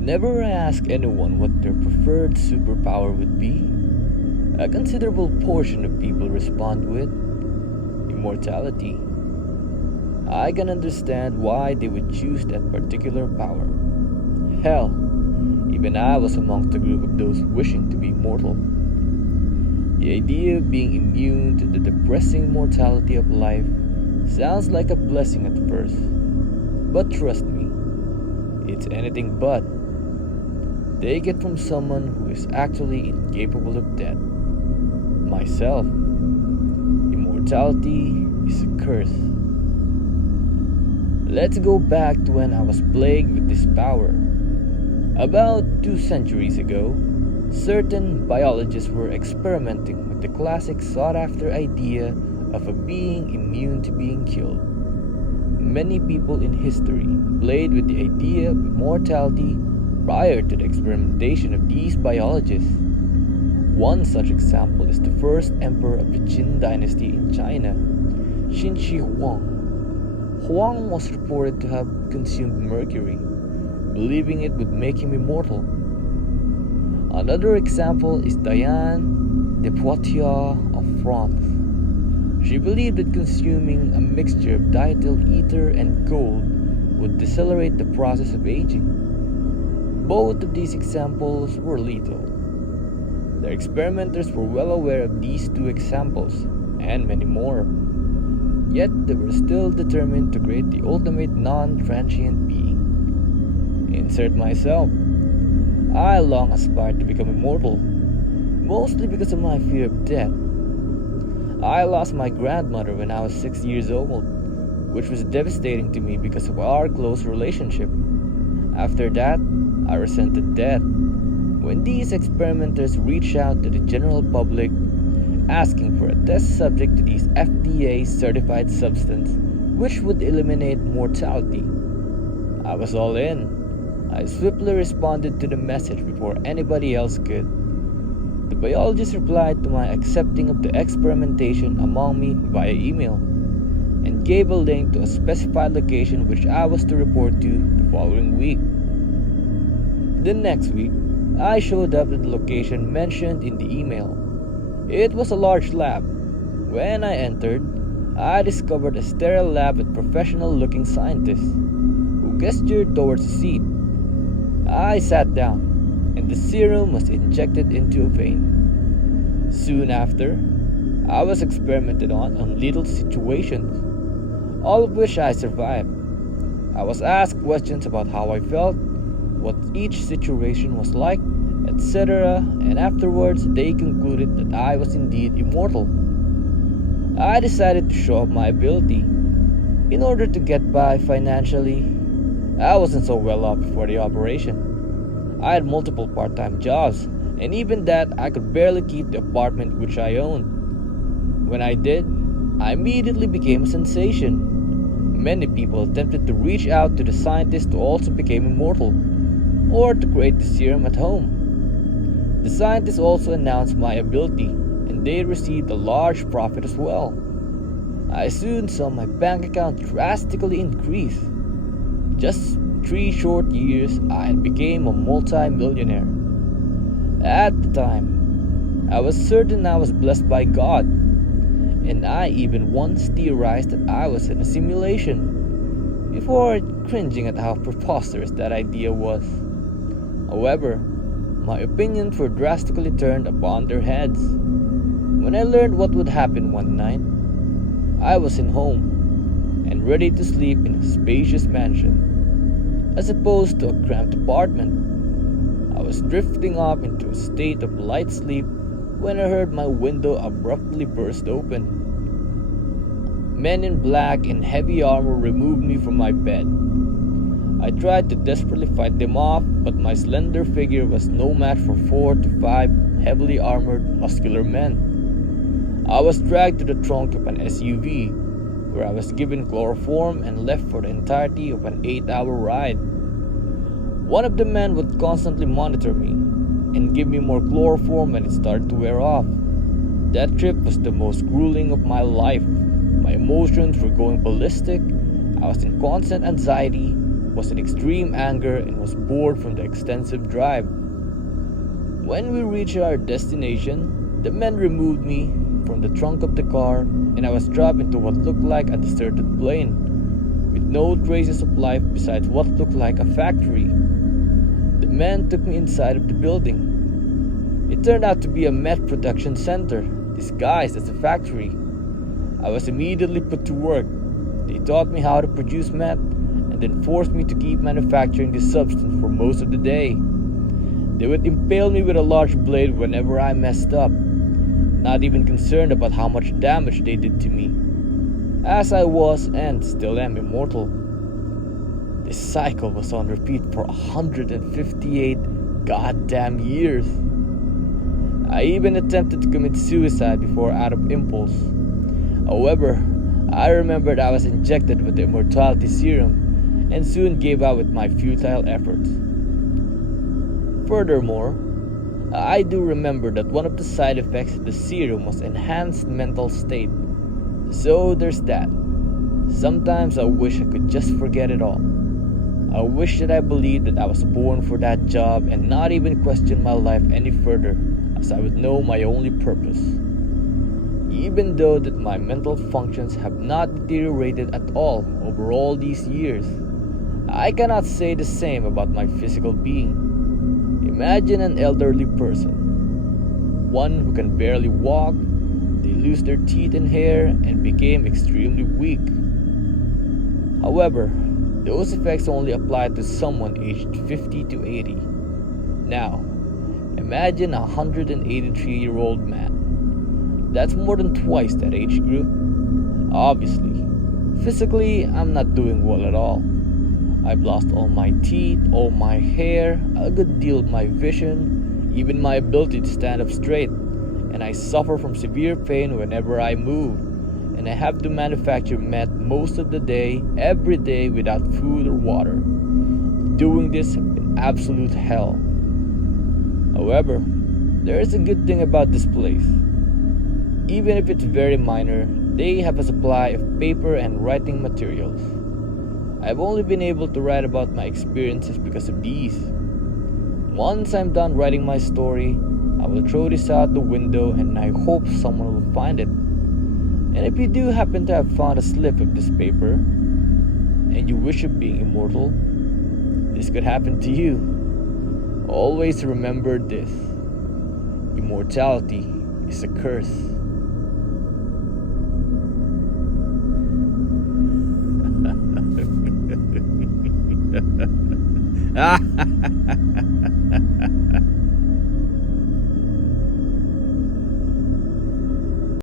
Whenever I ask anyone what their preferred superpower would be, a considerable portion of people respond with immortality. I can understand why they would choose that particular power. Hell, even I was amongst the group of those wishing to be immortal. The idea of being immune to the depressing mortality of life sounds like a blessing at first, but trust me, it's anything but. Take it from someone who is actually incapable of death. Myself. Immortality is a curse. Let's go back to when I was plagued with this power. About 2 centuries ago, certain biologists were experimenting with the classic sought-after idea of a being immune to being killed. Many people in history played with the idea of immortality prior to the experimentation of these biologists. One such example is the first emperor of the Qin dynasty in China, Qin Shi Huang. Huang was reported to have consumed mercury, believing it would make him immortal. Another example is Diane de Poitiers of France. She believed that consuming a mixture of diethyl ether and gold would decelerate the process of aging. Both of these examples were lethal. The experimenters were well aware of these two examples, and many more. Yet they were still determined to create the ultimate non-transient being. Insert myself. I long aspired to become immortal, mostly because of my fear of death. I lost my grandmother when I was 6 years old, which was devastating to me because of our close relationship. After that, I resented death. When these experimenters reached out to the general public asking for a test subject to this FDA certified substance which would eliminate mortality, I was all in. I swiftly responded to the message before anybody else could. The biologist replied to my accepting of the experimentation among me via email and gave a link to a specified location which I was to report to the following week. The next week, I showed up at the location mentioned in the email. It was a large lab. When I entered, I discovered a sterile lab with professional-looking scientists who gestured towards a seat. I sat down, and the serum was injected into a vein. Soon after, I was experimented on lethal situations, all of which I survived. I was asked questions about how I felt, what each situation was like, etc., and afterwards they concluded that I was indeed immortal. I decided to show off my ability. In order to get by financially, I wasn't so well off before the operation. I had multiple part-time jobs, and even that I could barely keep the apartment which I owned. When I did, I immediately became a sensation. Many people attempted to reach out to the scientists to also become immortal, or to create the serum at home. The scientists also announced my ability, and they received a large profit as well. I soon saw my bank account drastically increase. Just 3 short years, I became a multi-millionaire. At the time, I was certain I was blessed by God, and I even once theorized that I was in a simulation, before cringing at how preposterous that idea was. However, my opinions were drastically turned upon their heads. When I learned what would happen one night, I was in home and ready to sleep in a spacious mansion, as opposed to a cramped apartment. I was drifting off into a state of light sleep when I heard my window abruptly burst open. Men in black and heavy armor removed me from my bed. I tried to desperately fight them off, but my slender figure was no match for 4 to 5 heavily armored, muscular men. I was dragged to the trunk of an SUV, where I was given chloroform and left for the entirety of an 8-hour ride. One of the men would constantly monitor me and give me more chloroform when it started to wear off. That trip was the most grueling of my life. My emotions were going ballistic. I was in constant anxiety, was in extreme anger and was bored from the extensive drive. When we reached our destination, the men removed me from the trunk of the car and I was dropped into what looked like a deserted plain, with no traces of life besides what looked like a factory. The men took me inside of the building. It turned out to be a meth production center, disguised as a factory. I was immediately put to work. They taught me how to produce meth and then forced me to keep manufacturing this substance for most of the day. They would impale me with a large blade whenever I messed up, not even concerned about how much damage they did to me, as I was and still am immortal. This cycle was on repeat for 158 goddamn years. I even attempted to commit suicide before out of impulse. However, I remembered I was injected with the Immortality serum and soon gave up with my futile efforts. Furthermore, I do remember that one of the side effects of the serum was enhanced mental state. So there's that. Sometimes I wish I could just forget it all. I wish that I believed that I was born for that job and not even question my life any further, as I would know my only purpose. Even though that my mental functions have not deteriorated at all over all these years, I cannot say the same about my physical being. Imagine an elderly person, one who can barely walk, they lose their teeth and hair and became extremely weak. However, those effects only apply to someone aged 50 to 80. Now, imagine a 183-year-old man. That's more than twice that age group. Obviously, physically, I'm not doing well at all. I've lost all my teeth, all my hair, a good deal of my vision, even my ability to stand up straight, and I suffer from severe pain whenever I move, and I have to manufacture meth most of the day, every day without food or water. Doing this has been absolute hell. However, there is a good thing about this place. Even if it's very minor, they have a supply of paper and writing materials. I've only been able to write about my experiences because of these. Once I'm done writing my story, I will throw this out the window and I hope someone will find it. And if you do happen to have found a slip of this paper, and you wish of being immortal, this could happen to you. Always remember this: immortality is a curse.